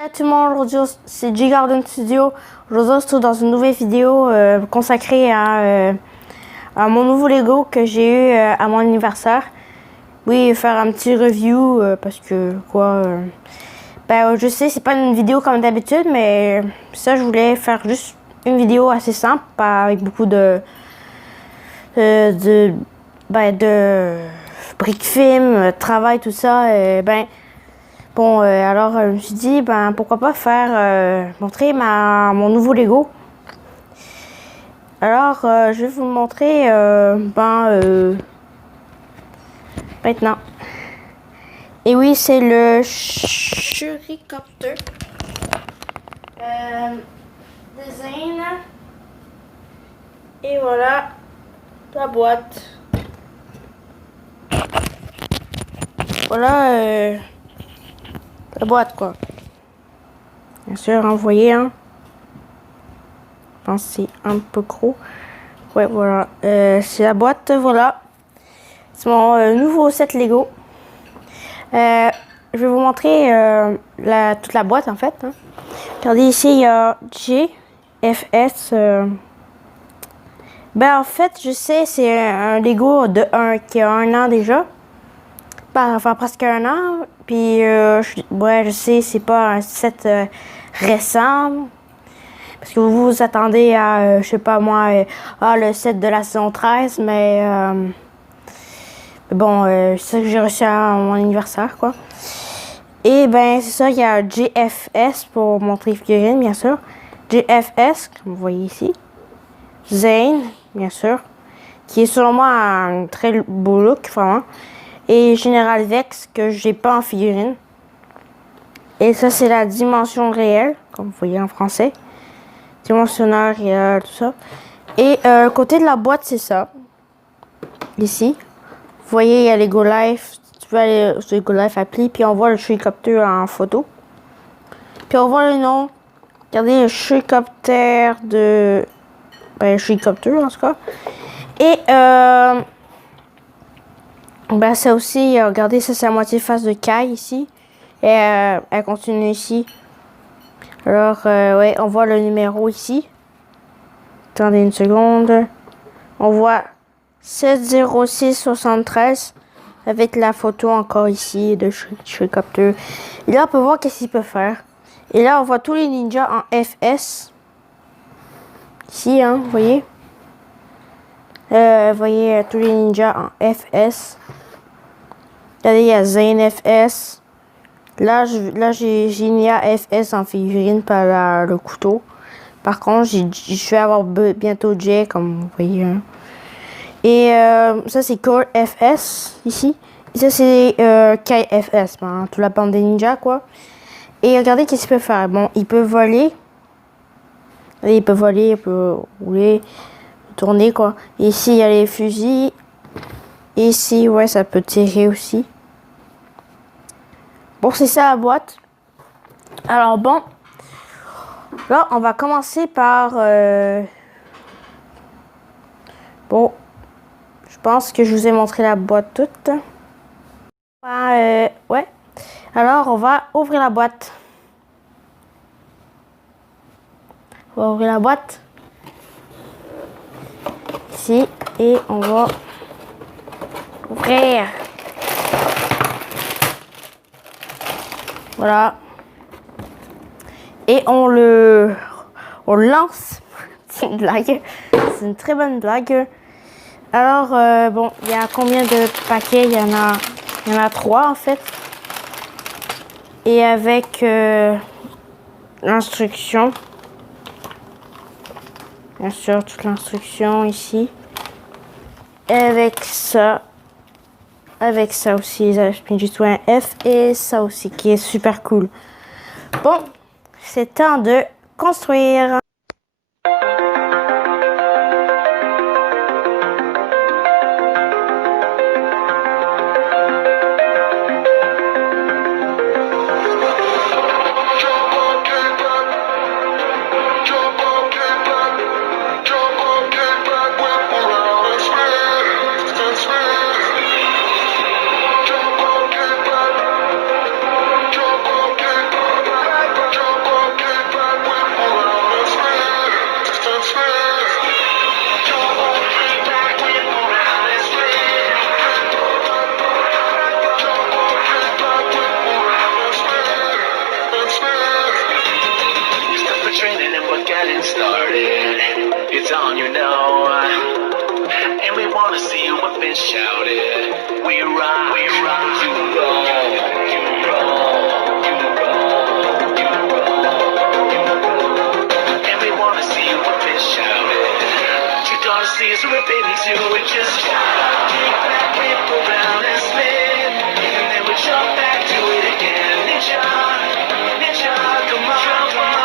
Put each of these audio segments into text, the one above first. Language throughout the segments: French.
Salut tout le monde, aujourd'hui c'est G Garden Studio. Aujourd'hui on se trouve dans une nouvelle vidéo consacrée à mon nouveau Lego que j'ai eu à mon anniversaire. Oui, faire un petit review parce que je sais c'est pas une vidéo comme d'habitude, mais ça je voulais faire juste une vidéo assez simple, pas avec beaucoup de briques film, travail, tout ça. Alors je me suis dit, pourquoi pas faire, montrer mon nouveau Lego. Alors, je vais vous le montrer, maintenant. Et oui, c'est le Shuricopter. Design. Et voilà, la boîte. Voilà, la boîte, quoi. Bien sûr, vous voyez, hein. Je pense que c'est un peu gros. Ouais, voilà. C'est la boîte, voilà. C'est mon nouveau set Lego. Je vais vous montrer toute la boîte, en fait. Hein. Regardez ici, il y a GFS. En fait, je sais, c'est un Lego qui a 1 an déjà. Enfin, presque 1 an. Puis, je sais, c'est pas un set récent. Parce que vous vous attendez à, je sais pas moi, le set de la saison 13. Mais, c'est ça que j'ai reçu à mon anniversaire, quoi. Et c'est ça, il y a GFS pour montrer figurine, bien sûr. GFS, comme vous voyez ici. Zane, bien sûr. Qui est selon moi un très beau look, vraiment. Et General Vex, que j'ai pas en figurine. Et ça, c'est la dimension réelle, comme vous voyez en français. Dimensionneur réel, tout ça. Et côté de la boîte, c'est ça. Ici. Vous voyez, il y a les Go Life. Tu peux aller sur les Go Life appli. Puis on voit le Shuricopter en photo. Puis on voit le nom. Regardez, le Shuricopter de... Shuricopter, en tout cas. Et ça aussi, regardez, ça c'est la moitié face de Kai ici. Et elle continue ici. Alors, on voit le numéro ici. Attendez une seconde. On voit 70673 avec la photo encore ici de Shuricopter. Et là, on peut voir qu'est-ce qu'il peut faire. Et là, on voit tous les ninjas en FS. Ici, hein, vous voyez. Vous voyez tous les ninjas en FS. Regardez, il y a Zane FS. Là, j'ai Nia FS en figurine par le couteau. Par contre, je vais avoir bientôt Jay, comme vous voyez. Hein. Et ça, c'est Core FS, ici. Et ça, c'est Kai FS, toute la bande des ninjas, quoi. Et regardez qu'est-ce qu'il peut faire. Bon, il peut voler. Il peut voler, il peut rouler, tourner, quoi. Et ici, il y a les fusils. Et ici, ouais, ça peut tirer aussi. Bon, c'est ça la boîte. Alors, bon. Là, on va commencer par... Bon, je pense que je vous ai montré la boîte toute. Ouais. Alors, on va ouvrir la boîte. On va ouvrir la boîte. Ici. Et on va ouvrir. Voilà. Et on lance. C'est une blague. C'est une très bonne blague. Alors, il y a combien de paquets? Il y en a 3 en fait. Et avec l'instruction. Bien sûr, toute l'instruction ici. Et avec ça. Avec ça aussi, juste un F et ça aussi qui est super cool. Bon, c'est temps de construire. and we're getting started. It's on, you know. And we wanna see you up and shout it. We rock, you roll, you roll, you roll, you roll. And we wanna see you up and shout it. You gotta see us rip into it, just shout. Kick back, whip around and spin. And then we jump back to it again. Ninja, ninja, come on, come on.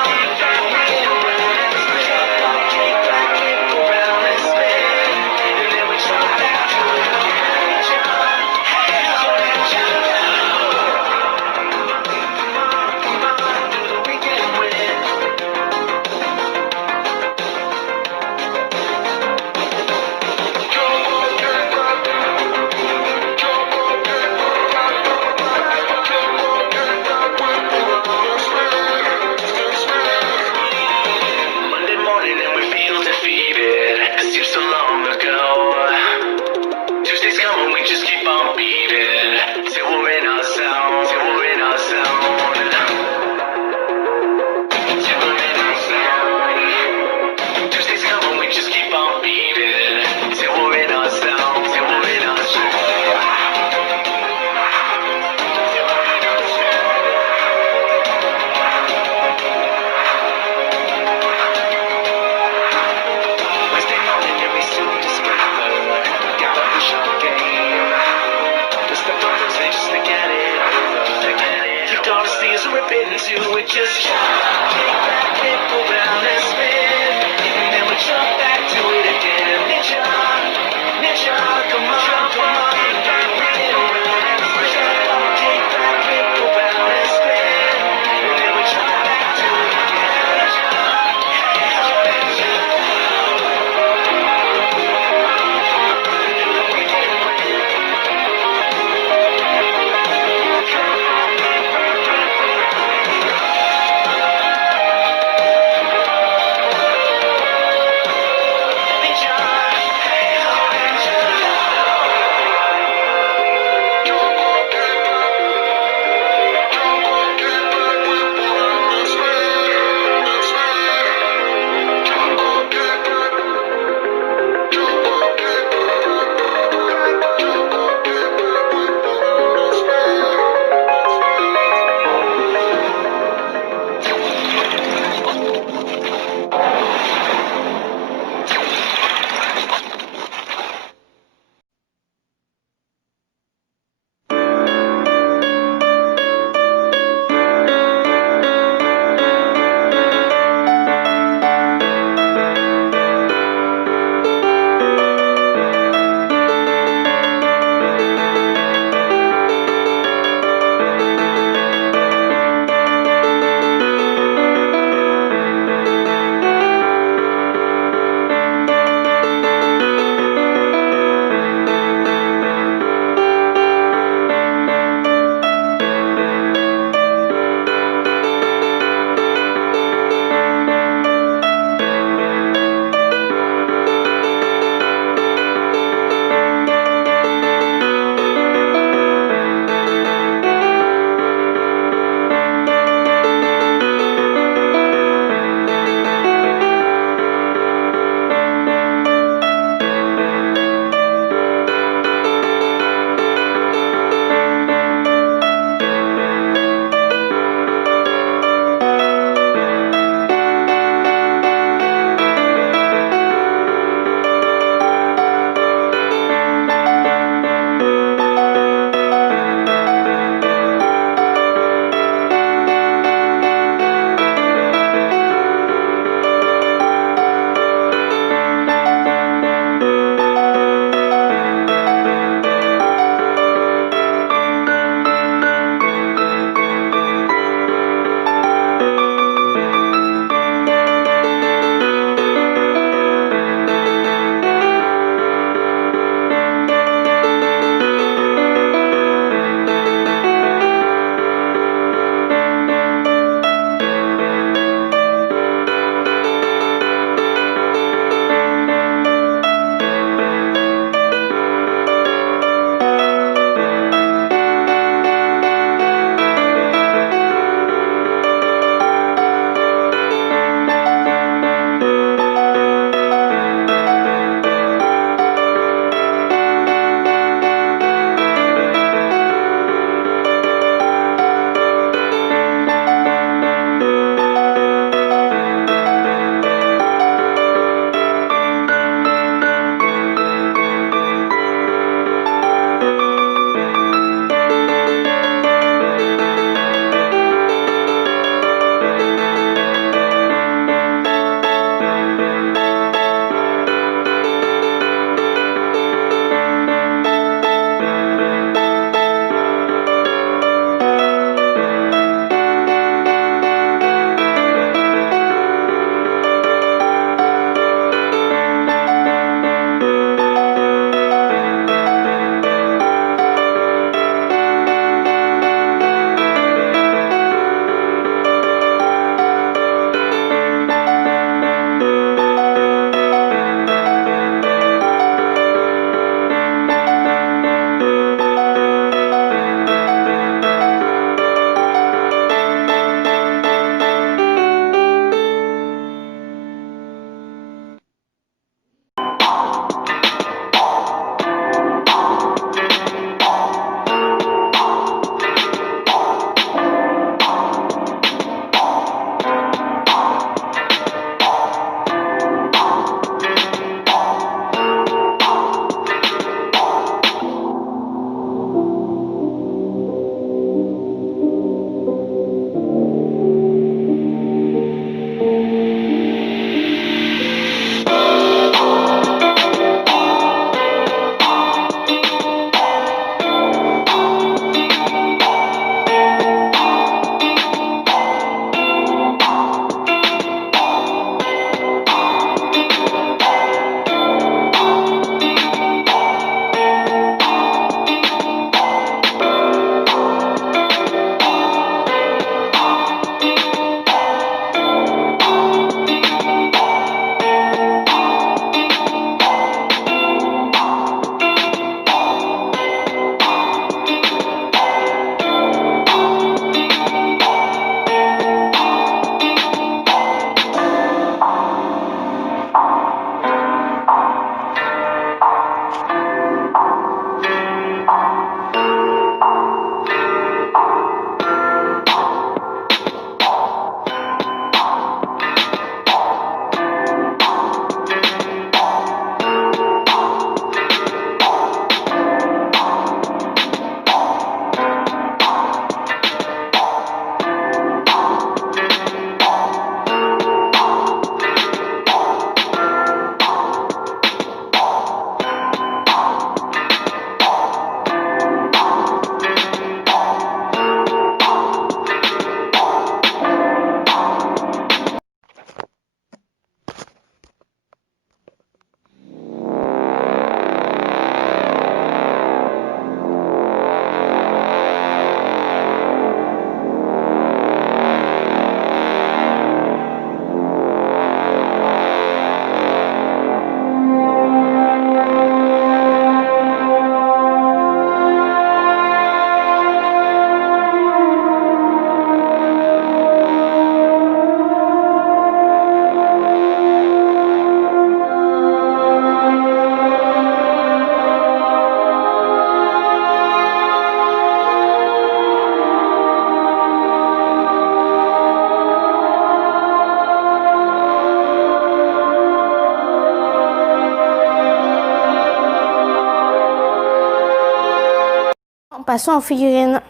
passer aux figurines.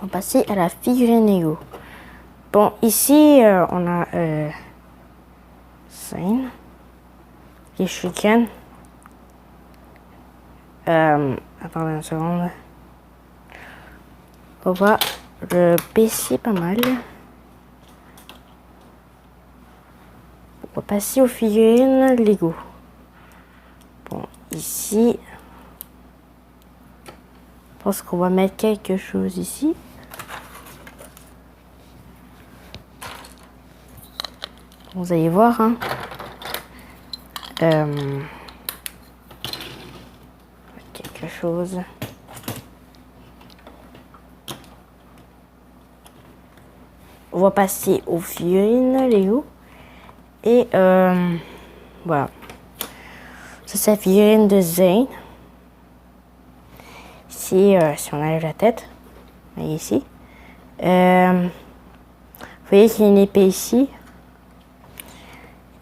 On va passer à la figurine Lego. Bon, ici, on a Zane, les Shuriken. Attendez une seconde. On va le baisser pas mal. On va passer aux figurines Lego. Bon, ici, je pense qu'on va mettre quelque chose ici. Vous allez voir, hein. Quelque chose. On va passer aux figurines Lego. Et voilà. Ça, c'est la figurine de Zane. Ici, si on enlève la tête, voyez ici. Vous voyez qu'il y a une épée ici.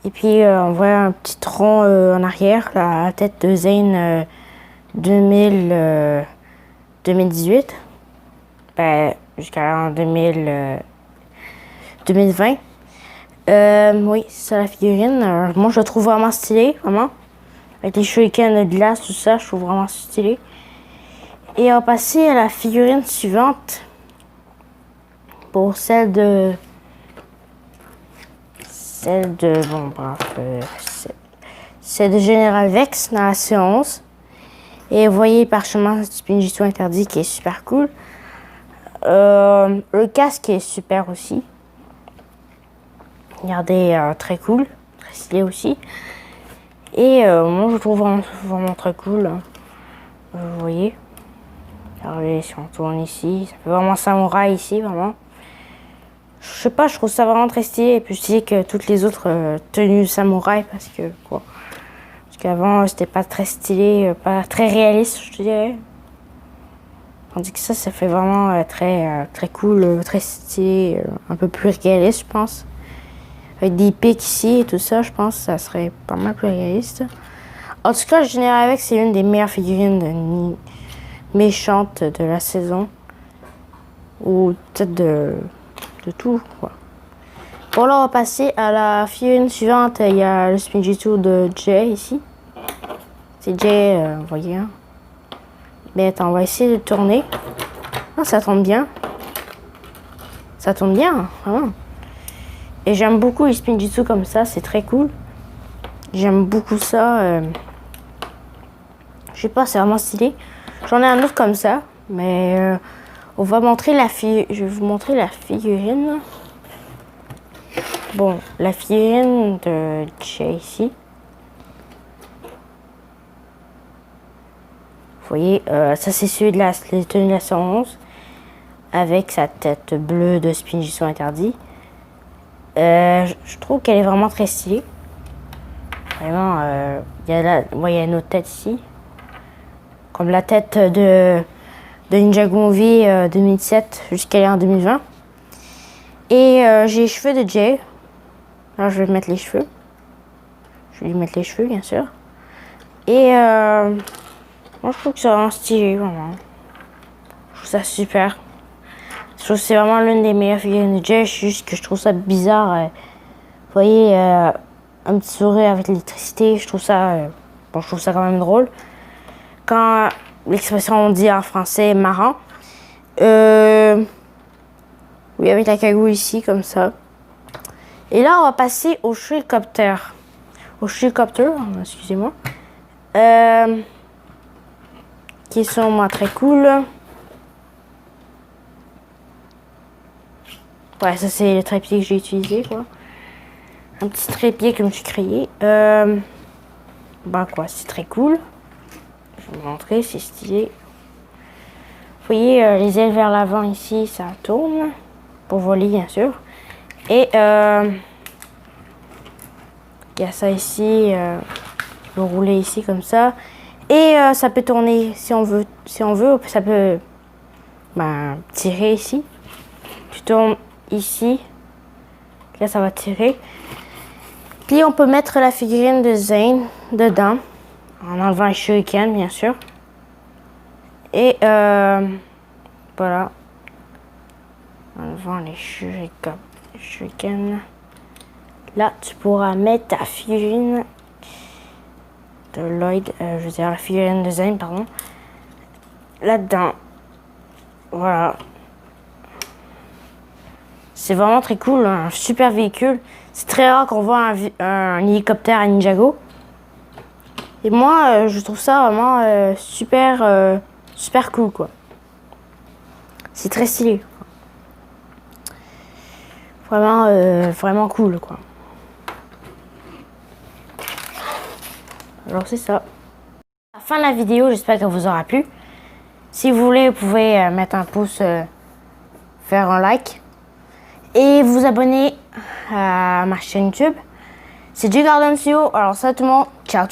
Et puis, on voit un petit tronc en arrière, la tête de Zane 2018. Ben, jusqu'à 2020. Oui, c'est ça la figurine. Moi, je la trouve vraiment stylée, vraiment. Avec les shurikens de glace, tout ça, je trouve vraiment stylé. Et on va passer à la figurine suivante. Pour celle de... bon, bref, celle de Général Vex dans la C11. Et vous voyez le parchemin du Spinjitzu interdit qui est super cool. Le casque est super aussi. Regardez, très cool, très stylé aussi. Et moi je trouve vraiment très cool. Hein. Vous voyez. Regardez si on tourne ici, ça fait vraiment samouraï ici, vraiment. Je sais pas, je trouve ça vraiment très stylé. Et plus stylé que toutes les autres tenues samouraï parce que quoi. Parce qu'avant c'était pas très stylé, pas très réaliste, je dirais. Tandis que ça fait vraiment très cool, très stylé, un peu plus réaliste, je pense. Avec des pics ici et tout ça, je pense que ça serait pas mal plus réaliste. En tout cas, Général Vex, c'est une des meilleures figurines méchantes de la saison. Ou peut-être de tout, quoi. Bon, là, on va passer à la figurine suivante. Il y a le Spinjitzu de Jay ici. C'est Jay, vous voyez. Hein. Mais attends, on va essayer de tourner. Ah, ça tourne bien. Ça tourne bien, vraiment. Et j'aime beaucoup les Spinjitzu comme ça, c'est très cool. J'aime beaucoup ça. Je sais pas, c'est vraiment stylé. J'en ai un autre comme ça, mais on va montrer je vais vous montrer la figurine. Bon, la figurine de Jay ici. Vous voyez, ça c'est celui de la tenue de la 111 avec sa tête bleue de Spinjitzu interdit. Je trouve qu'elle est vraiment très stylée. Vraiment, il y a une autre tête ici. Comme la tête de Ninjago Movie 2007 jusqu'à en 2020. Et j'ai les cheveux de Jay. Alors je vais mettre les cheveux. Je vais lui mettre les cheveux, bien sûr. Et moi je trouve que c'est vraiment stylé, vraiment. Je trouve ça super. Je trouve que c'est vraiment l'une des meilleures figurines de Jay. Juste que je trouve ça bizarre. Vous voyez, un petit sourire avec l'électricité. Je trouve ça quand même drôle. Quand l'expression on dit en français marrant. Oui, avec la cagoule ici, comme ça. Et là, on va passer au Shuricopter. Excusez-moi. Qui sont moi très cool. Ouais, ça c'est le trépied que j'ai utilisé, quoi. Un petit trépied que je me suis créé. Bah quoi, c'est très cool. Je vais vous montrer, c'est stylé. Vous voyez les ailes vers l'avant ici, ça tourne. Pour voler, bien sûr. Et il y a ça ici, le rouler ici comme ça. Et ça peut tourner si on veut. Ça peut tirer ici. Tu tournes ici. Là, ça va tirer. Puis on peut mettre la figurine de Zane dedans. En enlevant les shurikens, bien sûr. Et voilà. On va voir les shurikens. Là, tu pourras mettre ta figurine de Lloyd, je veux dire la figurine de Zane, pardon, là-dedans. Voilà. C'est vraiment très cool, un super véhicule. C'est très rare qu'on voit un hélicoptère à Ninjago. Et moi, je trouve ça vraiment super cool, quoi. C'est très stylé. Vraiment cool, quoi. Alors c'est ça. À la fin de la vidéo, j'espère qu'elle vous aura plu. Si vous voulez, vous pouvez mettre un pouce, faire un like et vous abonner à ma chaîne YouTube. C'est J Garden Studio. Alors ça tout le monde.